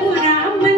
Của 没